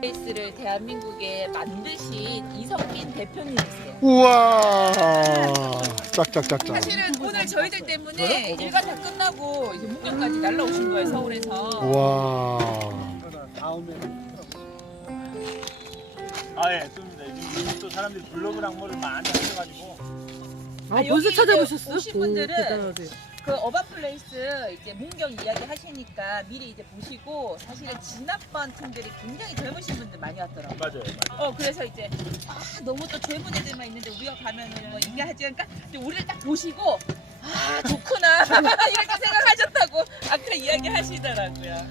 베이스를 대한민국에 만드신 이성민 대표님이세요. 우와. 짝짝짝짝. 사실은 오늘 저희들 때문에 일과 다 끝나고 이제 문경까지 날라오신 거예요 서울에서. 우와. 아, 예, 뜹니다. 요즘 또 사람들이 블로그랑 뭐를 많이 하셔가지고. 아, 아, 벌써 여기 찾아보셨어? 이제 오신 분들은 오, 대단하세요. 그 어반플레이스 이제 문경 이야기 하시니까 미리 이제 보시고 사실은 지난번 팀들이 굉장히 젊으신 분들 많이 왔더라고요. 맞아요, 맞아요. 어 그래서 이제 아 너무 또 젊은 애들만 있는데 우리가 가면은 뭐 하지 않을까? 이제 우리를 딱 보시고 아 좋구나 이렇게 생각하셨다고 아까 이야기 하시더라고요.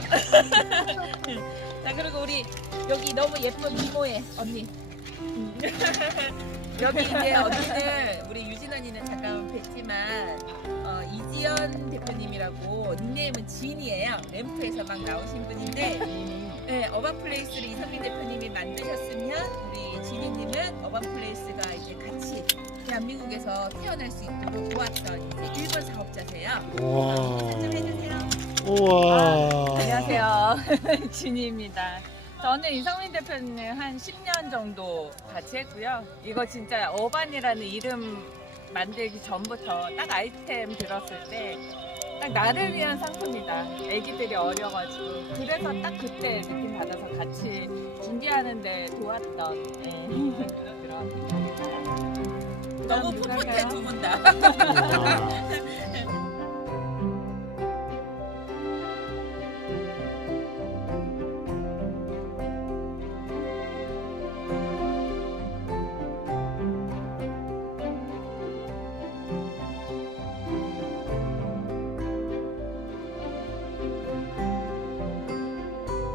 자 그리고 우리 여기 너무 예쁜 이모의 언니. 여기 이제 언니는 우리 유진 언니는 잠깐 뵀지만 어, 이지연 대표님이라고 닉네임은 진이에요. 램프에서만 나오신 분인데 네, 어반플레이스를 이성민 대표님이 만드셨으면 우리 진이님은 어반플레이스가 이제 같이 대한민국에서 태어날 수 있도록 도왔던 이제 일본 사업자세요. 우와. 좀 해주세요. 우와. 안녕하세요. 진희입니다. 저는 이성민 대표님 한 10년 정도 같이 했고요. 이거 진짜 어반이라는 이름 만들기 전부터 딱 아이템 들었을 때 딱 나를 위한 상품이다. 애기들이 어려가지고. 그래서 딱 그때 느낌 받아서 같이 준비하는데 도왔던 예, 그런 너무 풋풋해? 두 분 다.